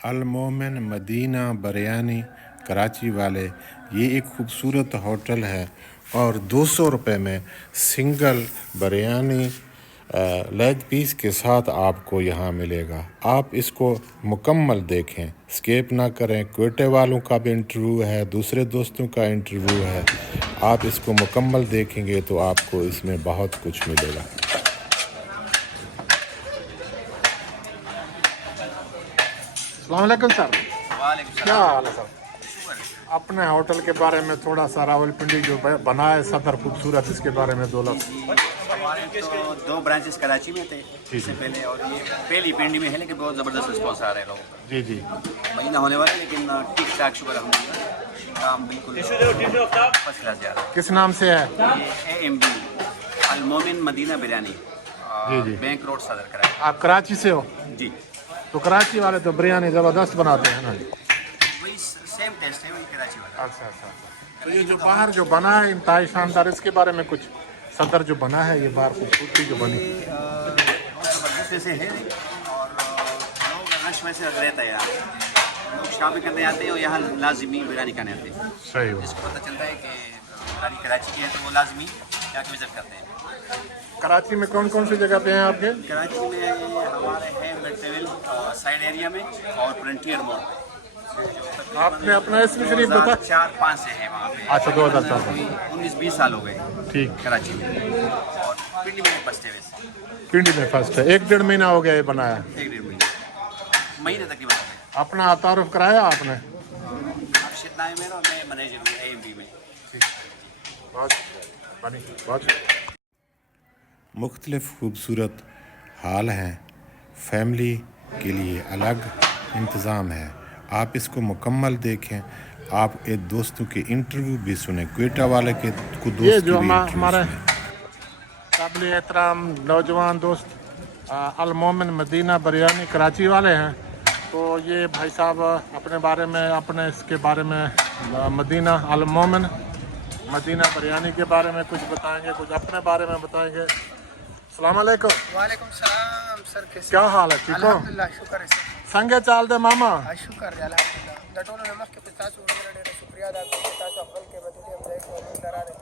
المومن مدینہ بریانی کراچی والے، یہ ایک خوبصورت ہوٹل ہے اور 200 روپے میں سنگل بریانی لیگ پیس کے ساتھ آپ کو یہاں ملے گا۔ آپ اس کو مکمل دیکھیں، اسکیپ نہ کریں۔ کوئٹے والوں کا بھی انٹرویو ہے، دوسرے دوستوں کا انٹرویو ہے۔ آپ اس کو مکمل دیکھیں گے تو آپ کو اس میں بہت کچھ ملے گا۔ السلام علیکم سر، وعلیکم کیا السلام۔ حال ہے سر؟ اپنے ہوٹل کے بارے میں تھوڑا سا، راول پنڈی جو بنا ہے صدر خوبصورت، اس کے بارے میں 2 لفظ۔ ہمارے تو 2 برانچز کراچی میں تھے اس سے پہلے، اور یہ پہلی پنڈی میں ہے، لیکن بہت زبردست رسپانس آ رہا ہے لوگوں کا۔ جی جی، مہینہ ہونے والا ہے لیکن ٹھیک ٹھاک، شکر الحمدللہ، کام بالکل فرسٹ کلاس جا رہا ہے۔ کس نام سے ہے؟ یہ AMB المومن مدینہ بریانی، جی جی، بینک روڈ صدر کراچی۔ آپ کراچی سے ہو؟ جی، تو کراچی والے تو بریانی زبردست بناتے ہیں نا؟ وہی سیم ٹیسٹ ہے، وہی کراچی والا۔ اچھا اچھا، تو یہ جو باہر جو بنا ہے انتہائی شاندار، اس کے بارے میں کچھ، صدر جو بنا ہے یہ باہر خوبصورتی جو بنی، بہت زبردست ویسے ہے، اور لوگ رش میں سے رہتا ہے یہاں، لوگ شاپنگ کرنے آتے ہیں اور یہاں لازمی بریانی کھانے آتے ہیں۔ صحیح ہو۔ جس کو پتہ چلتا ہے کہ بریانی کراچی کی ہے تو وہ لازمی یہاں کے وزٹ کرتے ہیں۔ کراچی میں کون کون سی جگہ پہ ہیں آپ کے؟ کراچی میں ہمارے ہیں میڈیول سائڈ ایریا میں اور فرنٹیئر موڑ پہ۔ آپ نے اپنا اسم شریف بتا۔ 2004-5 سے ہے وہاں پہ۔ اچھا، 2004 سے۔ 19-20 سال ہو گئے ٹھیک، کراچی میں، اور پنڈی میں فرسٹ ہے ویسے، پنڈی میں فرسٹ ہے۔ 1 ڈیڑھ مہینہ ہو گیا یہ بنایا، 1-1.5 مہینے تقریباً ہو گئے۔ اپنا تعارف کرایا آپ نے؟ ارشد نام ہے میرا، میں منیجر ہوں AMB میں۔ بہت مختلف خوبصورت ہال ہیں، فیملی کے لیے الگ انتظام ہے۔ آپ اس کو مکمل دیکھیں، آپ ایک دوستوں کے انٹرویو بھی سنیں، کوئٹہ والے کے کو یہ دوست جو کی بھی انٹرویو ہمارے سنیں۔ قابل احترام نوجوان دوست المومن مدینہ بریانی کراچی والے ہیں، تو یہ بھائی صاحب اپنے بارے میں، اپنے اس کے بارے میں، مدینہ المومن مدینہ بریانی کے بارے میں کچھ بتائیں گے، کچھ اپنے بارے میں بتائیں گے۔ السلام علیکم۔ وعلیکم السلام سر، کیسے؟ کیا حال ہے؟ ٹھیک ہو؟ الحمدللہ، شکر ہے سر۔ څنګه چال دی ماما؟ شکر دی الحمدلله. د ټولو نه مخکې په تاسو ډېره شکریا ادا کوم چې تاسو خپل قیمتي ټیم ځای کې موږ ته راغلئ،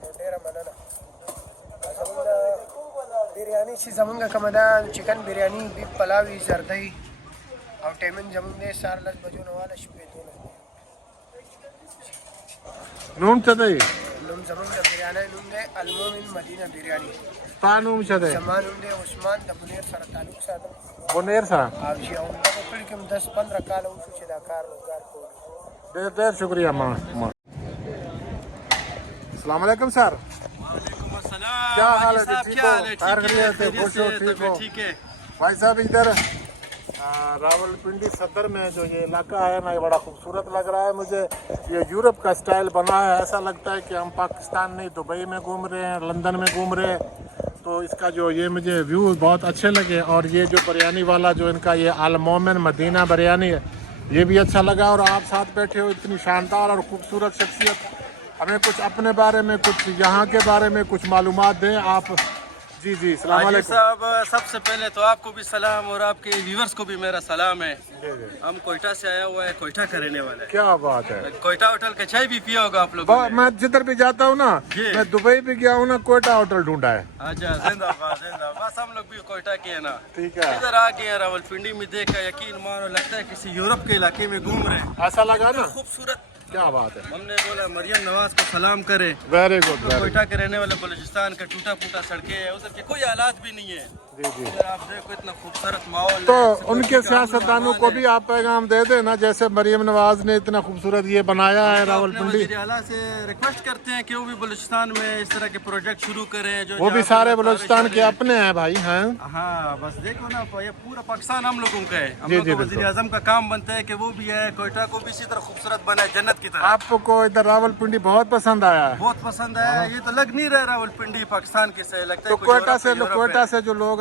نو ډېره مننه. زموږ بریاني چې زموږ کومه ده، چکن بریاني، بیف پلاوي، زردۍ او ټایمنګ زموږ دی سهار 10 بجو نه واله شپې 12 نوم څه دی؟ نوم زموږ د بریانۍ نوم دی المومن مدینه بریاني. ستا نوم څه دی؟ زما نوم دی عثمان، د بنیر سره تعلق ساتم. بنیر سره؟ او چې دغه کلي کې 10-15 کاله وشو چې دا کار روزګار کوو. ډېر ډېر شکریہ ماما۔ السلام علیکم سر، وعلیکم السلام۔ کیا حال ہے؟ صاحب ٹھیک کیا ہو؟ حال ہے؟ خیر ٹھیک خیریت ہے، ہے؟ خوش ہو؟ ٹھیک ہو؟ ٹھیک ہے۔ بھائی صاحب ادھر راول پنڈی صدر میں جو یہ علاقہ ہے نا، یہ بڑا خوبصورت لگ رہا ہے مجھے۔ یہ یورپ کا اسٹائل بنا ہے، ایسا لگتا ہے کہ ہم پاکستان نہیں دبئی میں گھوم رہے ہیں، لندن میں گھوم رہے ہیں۔ تو اس کا جو یہ مجھے ویو بہت اچھے لگے، اور یہ جو بریانی والا جو ان کا یہ المومن مدینہ بریانی ہے، یہ بھی اچھا لگا۔ اور آپ ساتھ بیٹھے ہو، اتنی شاندار اور خوبصورت شخصیت، ہمیں کچھ اپنے بارے میں، کچھ یہاں کے بارے میں کچھ معلومات دیں آپ۔ جی جی، السلام حاجی علیکم صاحب، سب سے پہلے تو آپ کو بھی سلام، اور آپ کے ویورز کو بھی میرا سلام ہے۔ جی جی، ہم کوئٹہ سے آیا ہوا ہے، کوئٹہ کا رہنے والا ہے۔ کیا بات ہے! کوئٹہ ہوٹل کا چائے بھی پیا ہوگا آپ لوگوں نے۔ میں جدھر بھی جاتا ہوں نا، جی۔ میں دبئی بھی گیا ہوں نا، کوئٹہ ہوٹل ڈھونڈا ہے۔ اچھا، زندہ باد زندہ باد، بس ہم لوگ بھی کوئٹہ کے ہیں نا۔ ٹھیک ہے، ادھر آ گئے ہیں راول پنڈی میں، دیکھا یقین مانو لگتا ہے کسی یورپ کے علاقے میں گھوم رہے ہیں۔ ایسا لگا نا؟ خوبصورت، کیا بات ہے! ہم نے بولا مریم نواز کو سلام کرے۔ ویری گڈ، ویری کوئٹہ کے رہنے والے، بلوچستان کا ٹوٹا پھوٹا سڑکیں ہیں، ادھر کے کوئی حالات بھی نہیں ہے۔ جی جی۔ ادھر آپ دیکھو اتنا خوبصورت ماحول تو ہے، ان کے سکیورٹی کا سیاستدانوں کو امن بھی آپ پیغام دے دیں نا، جیسے مریم نواز نے اتنا خوبصورت یہ بنایا ہے راول اپنے پنڈی، وزیر اعلیٰ سے ریکویسٹ کرتے ہیں کہ وہ بھی بلوچستان میں اس طرح کے پروجیکٹ شروع کریں جو وہ بھی جہاں سارے پر بلوچستان بارش کے ہو رہی اپنے ہیں بھائی ہیں۔ ہے۔ ہاں بس دیکھو نا، یہ پورا پاکستان ہم لوگوں کا ہے، ہم جی لوگ جی، کا بالکل۔ وزیر اعظم کا کام بنتا ہے کہ وہ بھی ہے کوئٹہ کو بھی اسی طرح خوبصورت بنائے، جنت کی طرح۔ آپ کو ادھر راول پنڈی بہت پسند آیا ہے؟ بہت پسند ہے، یہ تو لگ نہیں رہا راول پنڈی پاکستان کے سے، لگتا ہے تو کچھ کوئٹہ یورپ سے ہے، یورپ کوئٹہ ہے۔ سے جو لوگ